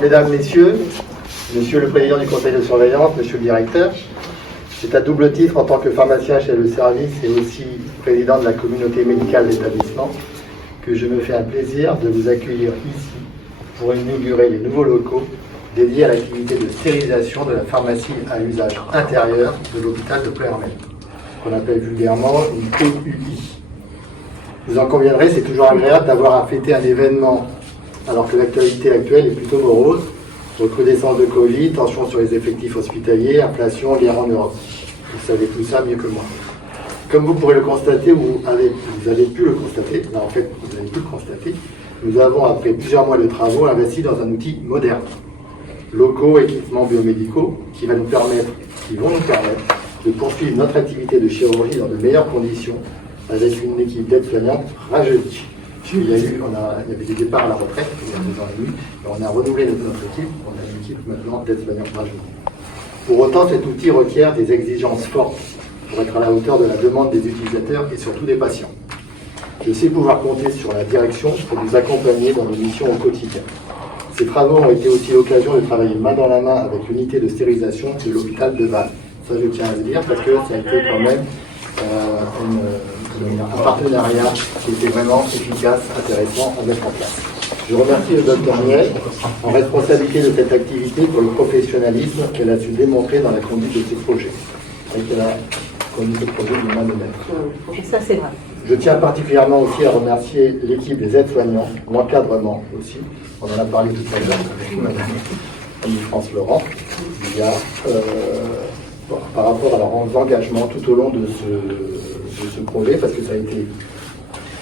Mesdames, Messieurs, Monsieur le Président du Conseil de surveillance, Monsieur le Directeur, c'est à double titre en tant que pharmacien chef de service et aussi président de la communauté médicale d'établissement que je me fais un plaisir de vous accueillir ici pour inaugurer les nouveaux locaux dédiés à l'activité de stérilisation de la pharmacie à usage intérieur de l'hôpital de Ploërmel, qu'on appelle vulgairement une PUI. Vous en conviendrez, c'est toujours agréable d'avoir à fêter un événement alors que l'actualité actuelle est plutôt morose. Recrudescence de Covid, tension sur les effectifs hospitaliers, inflation, guerre en Europe. Vous savez tout ça mieux que moi. Comme vous pourrez le constater, vous avez pu le constater, là en fait vous avez pu le constater, nous avons, après plusieurs mois de travaux, investi dans un outil moderne. Locaux, équipements biomédicaux, qui vont nous permettre de poursuivre notre activité de chirurgie dans de meilleures conditions, avec une équipe d'aides-soignantes rajeunie. Il y avait des départs à la retraite, il y a 2 ans et demi, et on a renouvelé notre équipe, on a une équipe maintenant d'aides-soignants rajeunis. Pour autant, cet outil requiert des exigences fortes pour être à la hauteur de la demande des utilisateurs et surtout des patients. Je sais pouvoir compter sur la direction pour nous accompagner dans nos missions au quotidien. Ces travaux ont été aussi l'occasion de travailler main dans la main avec l'unité de stérilisation de l'hôpital de Vannes. Ça, je tiens à le dire parce que ça a été quand même un partenariat qui était vraiment efficace, intéressant à mettre en place. Je remercie le Dr Miel en responsabilité de cette activité pour le professionnalisme qu'elle a su démontrer dans la conduite de ces projets. Et qu'elle a conduit ce projet de main de maître. Ça, c'est vrai. Je tiens particulièrement aussi à remercier l'équipe des aides-soignants, l'encadrement aussi. On en a parlé tout à l'heure avec Madame France Laurent. Il y a, par rapport à leur engagement tout au long de ce projet, parce que ça a été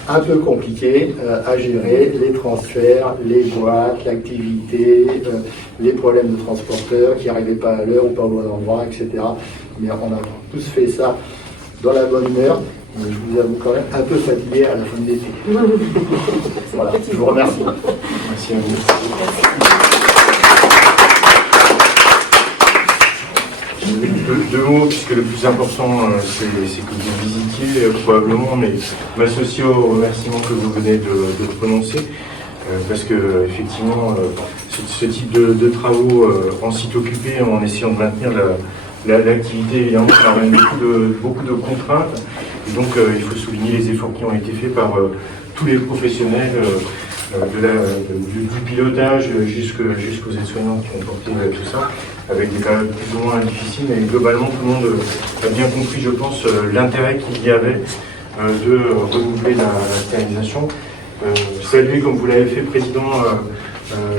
un peu compliqué à gérer, les transferts, les boîtes, l'activité, les problèmes de transporteurs qui n'arrivaient pas à l'heure ou pas au bon endroit, etc. Mais on a tous fait ça dans la bonne humeur. Mais je vous avoue quand même un peu fatigué à la fin de l'été. Voilà, je vous remercie. Merci à vous. Deux mots, puisque le plus important, c'est que vous visitiez probablement, mais m'associer aux remerciements que vous venez de prononcer, parce que effectivement, ce type de travaux en site occupé, en essayant de maintenir l'activité, évidemment, ça ramène beaucoup de contraintes. Et donc, il faut souligner les efforts qui ont été faits par tous les professionnels, du pilotage jusqu'aux aides-soignants qui ont porté tout ça, avec des périodes plus ou moins difficiles, mais globalement tout le monde a bien compris, je pense, l'intérêt qu'il y avait de renouveler la stérilisation. Saluer, comme vous l'avez fait, Président,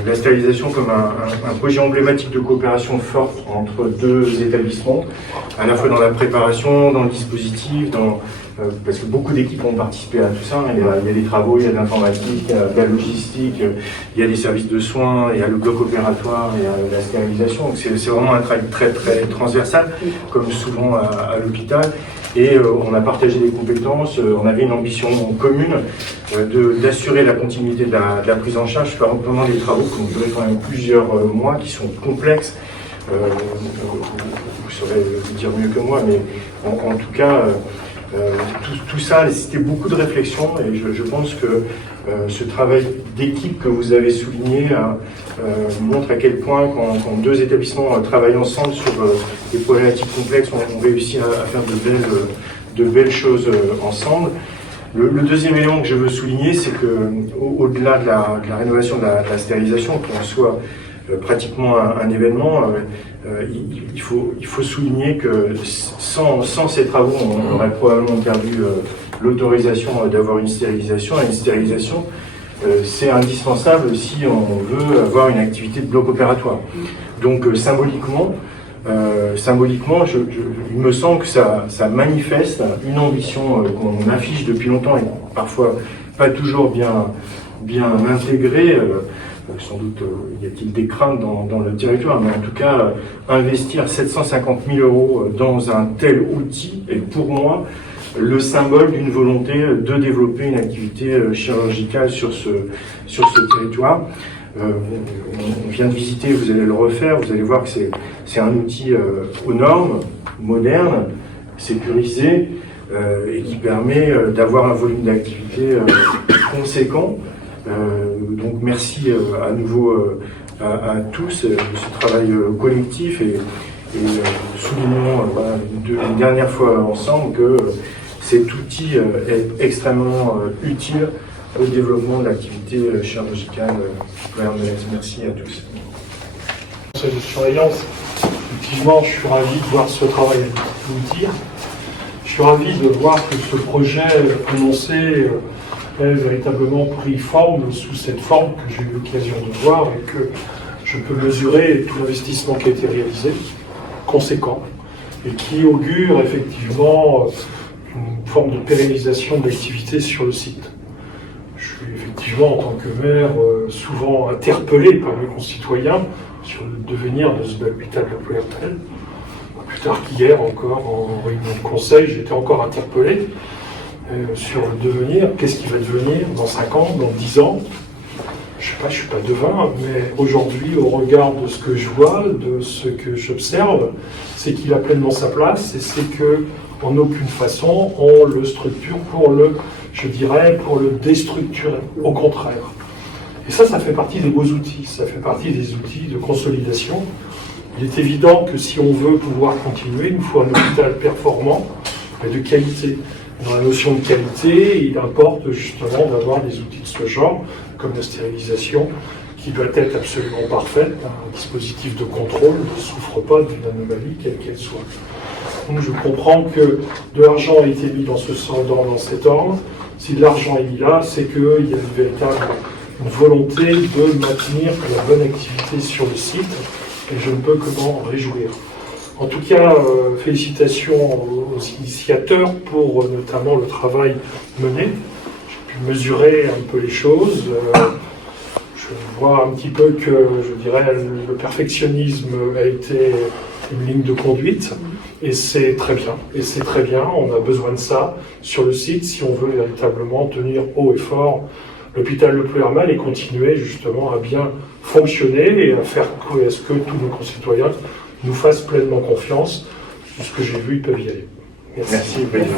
la stérilisation comme un projet emblématique de coopération forte entre 2 établissements, à la fois dans la préparation, dans le dispositif, parce que beaucoup d'équipes ont participé à tout ça. Il y a des travaux, il y a de l'informatique, il y a de la logistique, il y a des services de soins, il y a le bloc opératoire, il y a la stérilisation. Donc c'est vraiment un travail très transversal, comme souvent à l'hôpital. Et on a partagé des compétences, on avait une ambition commune d'assurer la continuité de la prise en charge, pendant des travaux qui ont duré quand même plusieurs mois, qui sont complexes. Vous saurez le dire mieux que moi, mais en tout cas, tout ça a nécessité beaucoup de réflexion, et je pense que ce travail d'équipe que vous avez souligné montre à quel point, quand 2 établissements travaillent ensemble sur des problématiques complexes, on réussit à faire de belles choses ensemble. Le deuxième élément que je veux souligner, c'est qu'au-delà de la rénovation de la stérilisation, qui en soit pratiquement un événement, il faut souligner que sans ces travaux, on aurait probablement perdu l'autorisation d'avoir une stérilisation. Et une stérilisation, c'est indispensable si on veut avoir une activité de bloc opératoire. Donc symboliquement, il me semble que ça manifeste une ambition qu'on affiche depuis longtemps et parfois pas toujours bien intégrée. Sans doute y a-t-il des craintes dans le territoire, mais en tout cas, investir 750 000 € dans un tel outil est pour moi le symbole d'une volonté de développer une activité chirurgicale sur ce territoire. On vient de visiter, vous allez le refaire, vous allez voir que c'est un outil aux normes, moderne, sécurisé, et qui permet d'avoir un volume d'activité conséquent. Donc merci à nouveau à tous ce travail collectif et soulignons une dernière fois ensemble que cet outil est extrêmement utile au développement de l'activité chirurgicale. Merci à tous. Conseil de surveillance, effectivement, je suis ravi de voir ce travail aboutir. Je suis ravi de voir que ce projet annoncé ait véritablement pris forme sous cette forme que j'ai eu l'occasion de voir et que je peux mesurer tout l'investissement qui a été réalisé, conséquent, et qui augure effectivement une forme de pérennisation de l'activité sur le site. Je suis effectivement, en tant que maire, souvent interpellé par mes concitoyens sur le devenir de ce bel hôpital de Pleuretel. Plus tard qu'hier, encore en réunion de conseil, j'étais encore interpellé sur le devenir. Qu'est-ce qui va devenir dans 5 ans, dans 10 ans? Je sais pas, je suis pas devin, mais aujourd'hui, au regard de ce que je vois, de ce que j'observe, c'est qu'il a pleinement sa place et c'est que, en aucune façon, on le structure pour le déstructurer. Au contraire. Et ça fait partie des beaux outils. Ça fait partie des outils de consolidation. Il est évident que si on veut pouvoir continuer, il nous faut un hôpital performant et de qualité. Dans la notion de qualité, il importe justement d'avoir des outils de ce genre, comme la stérilisation, qui doit être absolument parfaite, un dispositif de contrôle ne souffre pas d'une anomalie, quelle qu'elle soit. Donc je comprends que de l'argent a été mis dans cet ordre. Si de l'argent est mis là, c'est qu'il y a une véritable volonté de maintenir la bonne activité sur le site, et je ne peux que m'en réjouir. En tout cas, félicitations aux initiateurs pour notamment le travail mené. J'ai pu mesurer un peu les choses. Je vois un petit peu que, je dirais, le perfectionnisme a été une ligne de conduite, et c'est très bien. Et c'est très bien, on a besoin de ça sur le site si on veut véritablement tenir haut et fort l'hôpital Le Pleuhermal et continuer justement à bien fonctionner et à faire à ce que tous nos concitoyens nous fassent pleinement confiance. De ce que j'ai vu, ils peuvent y aller. Merci. Merci.